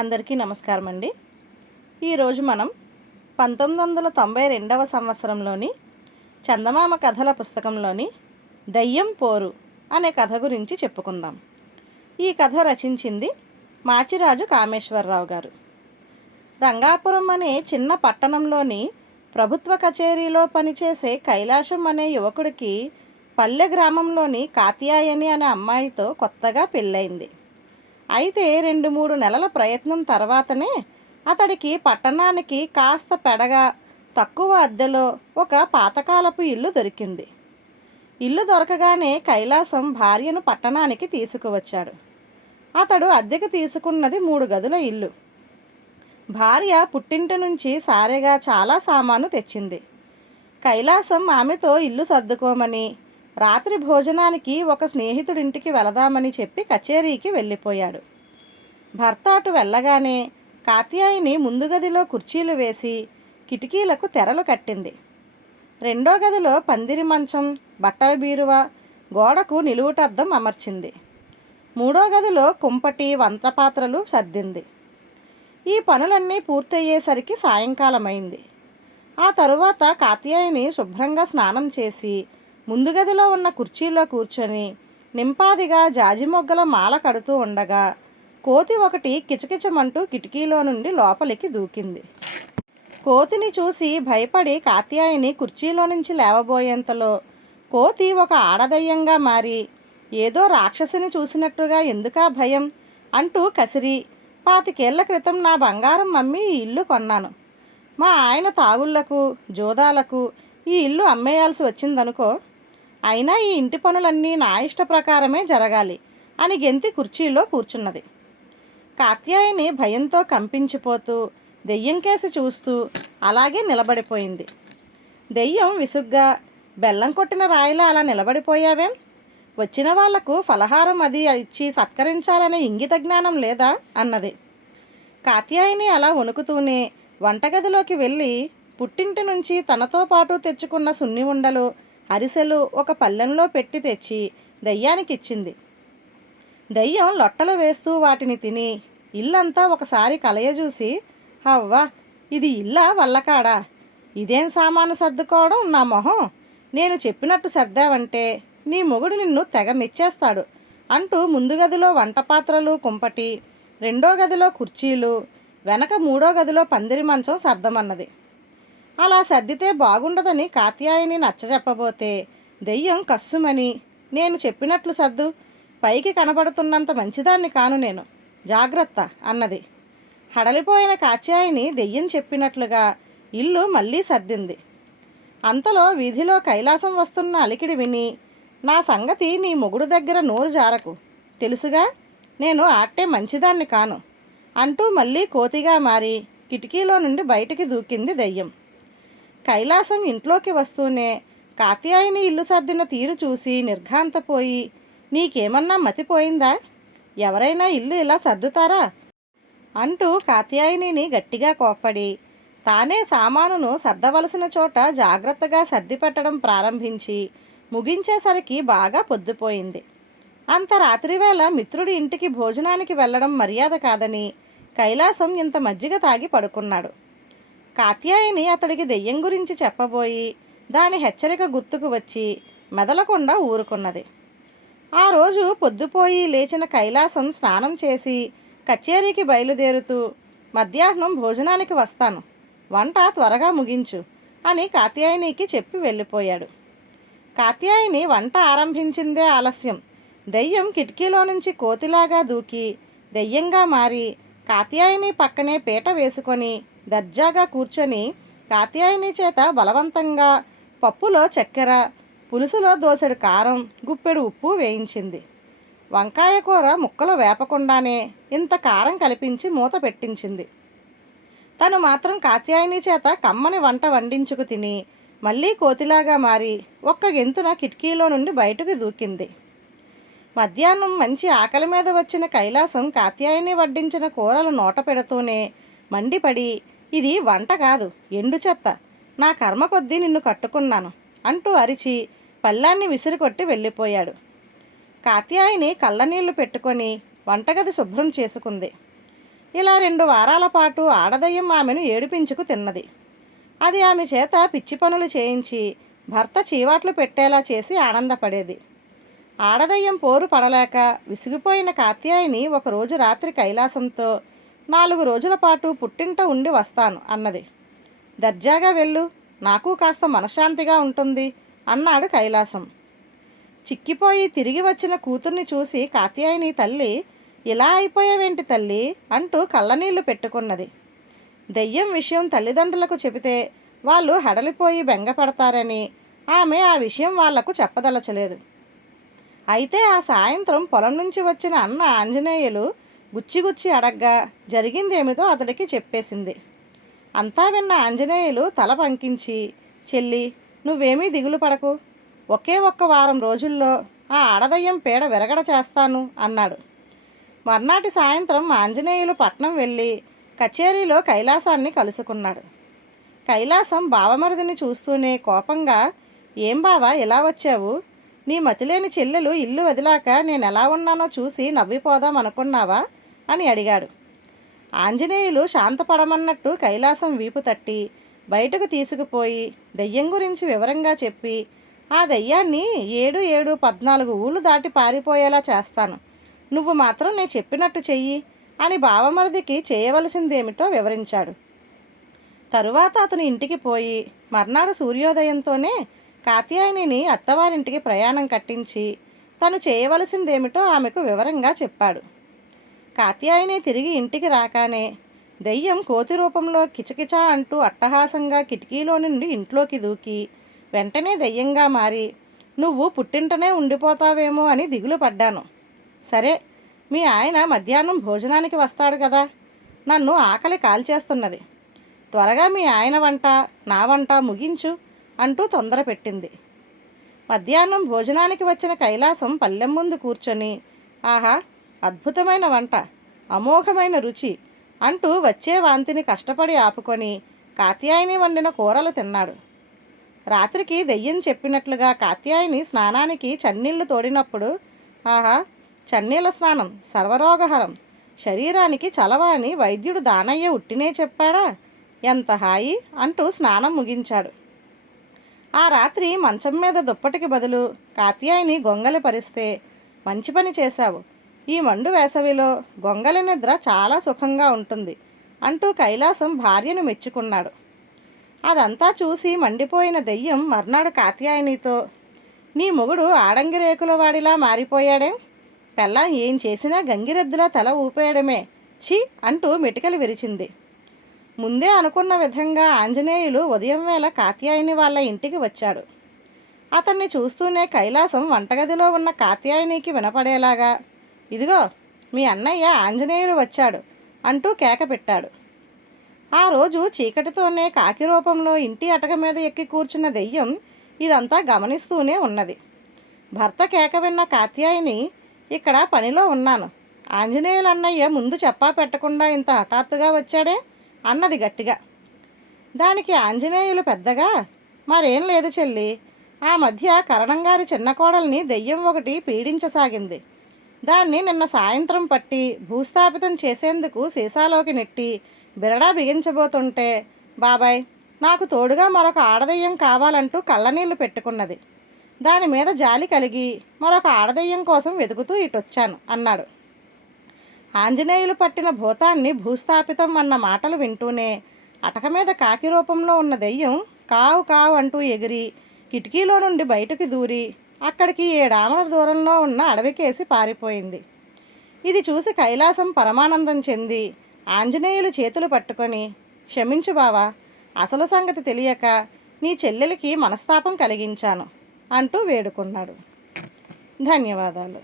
అందరికీ నమస్కారం అండి. ఈరోజు మనం 1992వ సంవత్సరంలోని చందమామ కథల పుస్తకంలోని దయ్యం పోరు అనే కథ గురించి చెప్పుకుందాం. ఈ కథ రచించింది మాచిరాజు కామేశ్వరరావు గారు. రంగాపురం అనే చిన్న పట్టణంలోని ప్రభుత్వ కచేరీలో పనిచేసే కైలాసం అనే యువకుడికి పల్లె గ్రామంలోని కాత్యాయని అనే అమ్మాయితో కొత్తగా పెళ్ళయింది. అయితే 2-3 నెలల ప్రయత్నం తర్వాతనే అతడికి పట్టణానికి కాస్త పెడగా తక్కువ అద్దెలో ఒక పాతకాలపు ఇల్లు దొరికింది. ఇల్లు దొరకగానే కైలాసం భార్యను పట్టణానికి తీసుకువచ్చాడు. అతడు అద్దెకు తీసుకున్నది 3 గదుల ఇల్లు. భార్య పుట్టింటి నుంచి సారెగా చాలా సామాను తెచ్చింది. కైలాసం ఆమెతో ఇల్లు సర్దుకోమని, రాత్రి భోజనానికి ఒక స్నేహితుడింటికి వెళదామని చెప్పి కచేరీకి వెళ్ళిపోయాడు. భర్త అటు వెళ్ళగానే కాత్యాయిని ముందు గదిలో కుర్చీలు వేసి కిటికీలకు తెరలు కట్టింది. రెండో గదిలో పందిరి మంచం, బట్టల బీరువా, గోడకు నిలువుటద్దం అమర్చింది. మూడో గదిలో కుంపటి, వంటపాత్రలు సర్దింది. ఈ పనులన్నీ పూర్తయ్యేసరికి సాయంకాలమైంది. ఆ తరువాత కాత్యాయిని శుభ్రంగా స్నానం చేసి ముందు గదిలో ఉన్న కుర్చీలో కూర్చొని నింపాదిగా జాజిమొగ్గల మాల కడుతూ ఉండగా కోతి ఒకటి కిచకిచమంటూ కిటికీలో నుండి లోపలికి దూకింది. కోతిని చూసి భయపడి కాత్యాయిని కుర్చీలో నుంచి లేవబోయేంతలో కోతి ఒక ఆడదయ్యంగా మారి, ఏదో రాక్షసిని చూసినట్టుగా ఎందుకా భయం అంటూ కసిరి, 25 ఏళ్ల క్రితం నా బంగారం అమ్మి ఈ ఇల్లు కొన్నాను. మా ఆయన తాగుళ్లకు, జోదాలకు ఈ ఇల్లు అమ్మేయాల్సి వచ్చిందనుకో. అయినా ఈ ఇంటి పనులన్నీ నా ఇష్ట ప్రకారమే జరగాలి అని గెంతి కుర్చీలో కూర్చున్నది. కాత్యాయిని భయంతో కంపించిపోతూ దెయ్యం కేసి చూస్తూ అలాగే నిలబడిపోయింది. దెయ్యం విసుగ్గా, బెల్లం కొట్టిన రాయిలా అలా నిలబడిపోయావేం? వచ్చిన వాళ్లకు ఫలహారం అది ఇచ్చి సత్కరించాలనే ఇంగిత జ్ఞానం లేదా అన్నది. కాత్యాయిని అలా వణుకుతూనే వంటగదిలోకి వెళ్ళి పుట్టింటి నుంచి తనతో పాటు తెచ్చుకున్న సున్ని ఉండలు, అరిసెలు ఒక పళ్ళెంలో పెట్టి తెచ్చి దయ్యానికిచ్చింది. దయ్యం లొట్టలు వేస్తూ వాటిని తిని ఇల్లంతా ఒకసారి కలయజూసి, అవ్వా, ఇది ఇల్లా వల్లకాడా? ఇదేం సామాను సర్దుకోవడం నా మొహం, నేను చెప్పినట్టు సర్దావంటే నీ మొగుడు నిన్ను తెగ మెచ్చేస్తాడు అంటూ ముందు గదిలో వంటపాత్రలు, కుంపటి, రెండో గదిలో కుర్చీలు, వెనక మూడో గదిలో పందిరి మంచం సర్దమన్నది. అలా సర్దితే బాగుండదని కాత్యాయిని నచ్చజెప్పబోతే దెయ్యం కస్సుమని, నేను చెప్పినట్లు సర్దు, పైకి కనబడుతున్నంత మంచిదాన్ని కాను నేను, జాగ్రత్త అన్నది. హడలిపోయిన కాత్యాయిని దెయ్యం చెప్పినట్లుగా ఇల్లు మళ్ళీ సర్దింది. అంతలో వీధిలో కైలాసం వస్తున్న అలికిడి విని, నా సంగతి నీ మొగుడు దగ్గర నోరు జారకు, తెలుసుగా నేను ఆట్టే మంచిదాన్ని కాను అంటూ మళ్ళీ కోతిగా మారి కిటికీలో నుండి బయటికి దూకింది దెయ్యం. కైలాసం ఇంట్లోకి వస్తూనే కాత్యాయిని ఇల్లు సర్దిన తీరు చూసి నిర్ఘాంతపోయి, నీకేమన్నా మతిపోయిందా? ఎవరైనా ఇల్లు ఇలా సర్దుతారా అంటూ కాత్యాయినిని గట్టిగా కోప్పడి తానే సామానును సర్దవలసిన చోట జాగ్రత్తగా సర్దిపెట్టడం ప్రారంభించి ముగించేసరికి బాగా పొద్దుపోయింది. అంత రాత్రివేళ మిత్రుడి ఇంటికి భోజనానికి వెళ్ళడం మర్యాద కాదని కైలాసం ఇంత మజ్జిగ తాగి పడుకున్నాడు. కాత్యాయిని అతడికి దెయ్యం గురించి చెప్పబోయి దాని హెచ్చరిక గుర్తుకు వచ్చి మెదలకుండా ఊరుకున్నది. ఆ రోజు పొద్దుపోయి లేచిన కైలాసం స్నానం చేసి కచేరీకి బయలుదేరుతూ, మధ్యాహ్నం భోజనానికి వస్తాను, వంట త్వరగా ముగించు అని కాత్యాయినికి చెప్పి వెళ్ళిపోయాడు. కాత్యాయిని వంట ఆరంభించిందే ఆలస్యం. దెయ్యం కిటికీలో నుంచి కోతిలాగా దూకి దెయ్యంగా మారి కాత్యాయిని పక్కనే పీట వేసుకొని దర్జాగా కూర్చొని కాత్యాయిని చేత బలవంతంగా పప్పులో చక్కెర, పులుసులో దోసెడు కారం, గుప్పెడు ఉప్పు వేయించింది. వంకాయ కూర ముక్కలు వేపకుండానే ఇంత కారం కలిపించి మూత పెట్టించింది. తను మాత్రం కాత్యాయిని చేత కమ్మని వంట వండించుకు తిని మళ్ళీ కోతిలాగా మారి ఒక్క గెంతున కిటికీలో నుండి బయటకు దూకింది. మధ్యాహ్నం మంచి ఆకలి మీద వచ్చిన కైలాసం కాత్యాయిని వడ్డించిన కూరలు నోట పెడుతూనే మండిపడి, ఇది వంట కాదు, ఎండు చెత్త, నా కర్మ కొద్దీ నిన్ను కట్టుకున్నాను అంటూ అరిచి పళ్ళాన్ని విసిరికొట్టి వెళ్ళిపోయాడు. కాత్యాయిని కళ్ళనీళ్లు పెట్టుకొని వంటగది శుభ్రం చేసుకుంది. ఇలా 2 వారాల పాటు ఆడదయ్యం ఆమెను ఏడిపించుకు తిన్నది. అది ఆమె చేత పిచ్చి పనులు చేయించి భర్త చీవాట్లు పెట్టేలా చేసి ఆనందపడేది. ఆడదయ్యం పోరు పడలేక విసిగిపోయిన కాత్యాయని ఒకరోజు రాత్రి కైలాసంతో 4 రోజుల పాటు పుట్టింట ఉండి వస్తాను అన్నది. దర్జాగా వెళ్ళు, నాకు కాస్త మనశ్శాంతిగా ఉంటుంది అన్నాడు కైలాసం. చిక్కిపోయి తిరిగి వచ్చిన కూతుర్ని చూసి కాత్యాయని తల్లి, ఇలా అయిపోయావేంటి తల్లి అంటూ కళ్ళనీళ్లు పెట్టుకున్నది. దెయ్యం విషయం తల్లిదండ్రులకు చెబితే వాళ్ళు హడలిపోయి బెంగపడతారని ఆమె ఆ విషయం వాళ్లకు చెప్పదలచలేదు. అయితే ఆ సాయంత్రం పొలం నుంచి వచ్చిన అన్న ఆంజనేయులు గుచ్చిగుచ్చి అడగ్గా జరిగిందేమిటో అతడికి చెప్పేసింది. అంతా విన్న ఆంజనేయులు తల పంకించి, చెల్లి, నువ్వేమీ దిగులు పడకు, ఒకే ఒక్క వారం రోజుల్లో ఆ ఆడదయ్యం పీడ విరగడ చేస్తాను అన్నాడు. మర్నాటి సాయంత్రం ఆంజనేయులు పట్నం వెళ్ళి కచేరీలో కైలాసాన్ని కలుసుకున్నాడు. కైలాసం బావమరిదిని చూస్తూనే కోపంగా, ఏం బావా ఇలా వచ్చావు? నీ మతిలేని చెల్లెలు ఇల్లు వదిలాక నేను ఎలా ఉన్నానో చూసి నవ్విపోదాం అనుకున్నావా అని అడిగాడు. ఆంజనేయులు శాంతపడమన్నట్టు కైలాసం వీపు తట్టి బయటకు తీసుకుపోయి దెయ్యం గురించి వివరంగా చెప్పి, ఆ దెయ్యాన్ని 7, 7, 14 ఊళ్ళు దాటి పారిపోయేలా చేస్తాను, నువ్వు మాత్రం నేను చెప్పినట్టు చెయ్యి అని బావమరిదికి చేయవలసిందేమిటో వివరించాడు. తరువాత అతను ఇంటికి పోయి మర్నాడు సూర్యోదయంతోనే కాత్యాయనిని అత్తవారింటికి ప్రయాణం కట్టించి తను చేయవలసిందేమిటో ఆమెకు వివరంగా చెప్పాడు. కాత్యాయని తిరిగి ఇంటికి రాగానే దెయ్యం కోతి రూపంలో కిచకిచా అంటూ అట్టహాసంగా కిటికీలో నుండి ఇంట్లోకి దూకి వెంటనే దెయ్యంగా మారి, నువ్వు పుట్టింటనే ఉండిపోతావేమో అని దిగులు పడ్డాను. సరే, మీ ఆయన మధ్యాహ్నం భోజనానికి వస్తాడు కదా, నన్ను ఆకలి కాల్చేస్తున్నది, త్వరగా మీ ఆయన వంట నా వంట ముగించు అంటూ తొందర పెట్టింది. మధ్యాహ్నం భోజనానికి వచ్చిన కైలాసం పల్లెం ముందు కూర్చొని, ఆహా, అద్భుతమైన వంట, అమోఘమైన రుచి అంటూ వచ్చే వాంతిని కష్టపడి ఆపుకొని కాత్యాయని వండిన కూరలు తిన్నాడు. రాత్రికి దెయ్యం చెప్పినట్లుగా కాత్యాయని స్నానానికి చన్నీళ్లు తోడినప్పుడు, ఆహా, చన్నీళ్ళ స్నానం సర్వరోగహరం, శరీరానికి చలవ అని వైద్యుడు దానయ్య ఉట్టినే చెప్పాడా, ఎంత హాయి అంటూ స్నానం ముగించాడు. ఆ రాత్రి మంచం మీద దుప్పటికి బదులు కాత్యాయని గొంగలి పరిస్తే, మంచి పని చేశావు, ఈ మండు వేసవిలో గొంగలి నిద్ర చాలా సుఖంగా ఉంటుంది అంటూ కైలాసం భార్యను మెచ్చుకున్నాడు. అదంతా చూసి మండిపోయిన దెయ్యం మర్నాడు కాత్యాయనితో, నీ మొగుడు ఆడంగిరేకుల వాడిలా మారిపోయాడే, పెళ్ళాం ఏం చేసినా గంగిరెద్దులా తల ఊపేయడమే, ఛీ అంటూ మెటికలు విరిచింది. ముందే అనుకున్న విధంగా ఆంజనేయులు ఉదయం వేళ కాత్యాయని వాళ్ళ ఇంటికి వచ్చాడు. అతన్ని చూస్తూనే కైలాసం వంటగదిలో ఉన్న కాత్యాయనికి వినపడేలాగా, ఇదిగో మీ అన్నయ్య ఆంజనేయులు వచ్చాడు అంటూ కేక పెట్టాడు. ఆ రోజు చీకటితోనే కాకి రూపంలో ఇంటి అటక మీద ఎక్కి కూర్చున్న దెయ్యం ఇదంతా గమనిస్తూనే ఉన్నది. భర్త కేక విన్న కాత్యాయని, ఇక్కడ పనిలో ఉన్నాను, ఆంజనేయులు అన్నయ్య ముందు చెప్పా పెట్టకుండా ఇంత హఠాత్తుగా వచ్చాడే అన్నది గట్టిగా. దానికి ఆంజనేయులు పెద్దగా, మరేం లేదు చెల్లి, ఆ మధ్య కరణంగారి చిన్న కోడల్ని దెయ్యం ఒకటి పీడించసాగింది, దాన్ని నిన్న సాయంత్రం పట్టి భూస్థాపితం చేసేందుకు సీసాలోకి నెట్టి బిరడా బిగించబోతుంటే, బాబాయ్, నాకు తోడుగా మరొక ఆడదెయ్యం కావాలంటూ కళ్ళనీళ్లు పెట్టుకున్నది, దాని మీద జాలి కలిగి మరొక ఆడదెయ్యం కోసం వెతుకుతూ ఇటొచ్చాను అన్నాడు. ఆంజనేయులు పట్టిన భూతాన్ని భూస్థాపితం అన్న మాటలు వింటూనే అటక మీద కాకి రూపంలో ఉన్న దెయ్యం కావు కావు అంటూ ఎగిరి కిటికీలో నుండి బయటకు దూరి అక్కడికి 7 ఆమల దూరంలో ఉన్న అడవికేసి పారిపోయింది. ఇది చూసి కైలాసం పరమానందం చెంది ఆంజనేయులు చేతులు పట్టుకొని, క్షమించు బావా, అసలు సంగతి తెలియక నీ చెల్లెలికి మనస్తాపం కలిగించాను అంటూ వేడుకున్నాడు. ధన్యవాదాలు.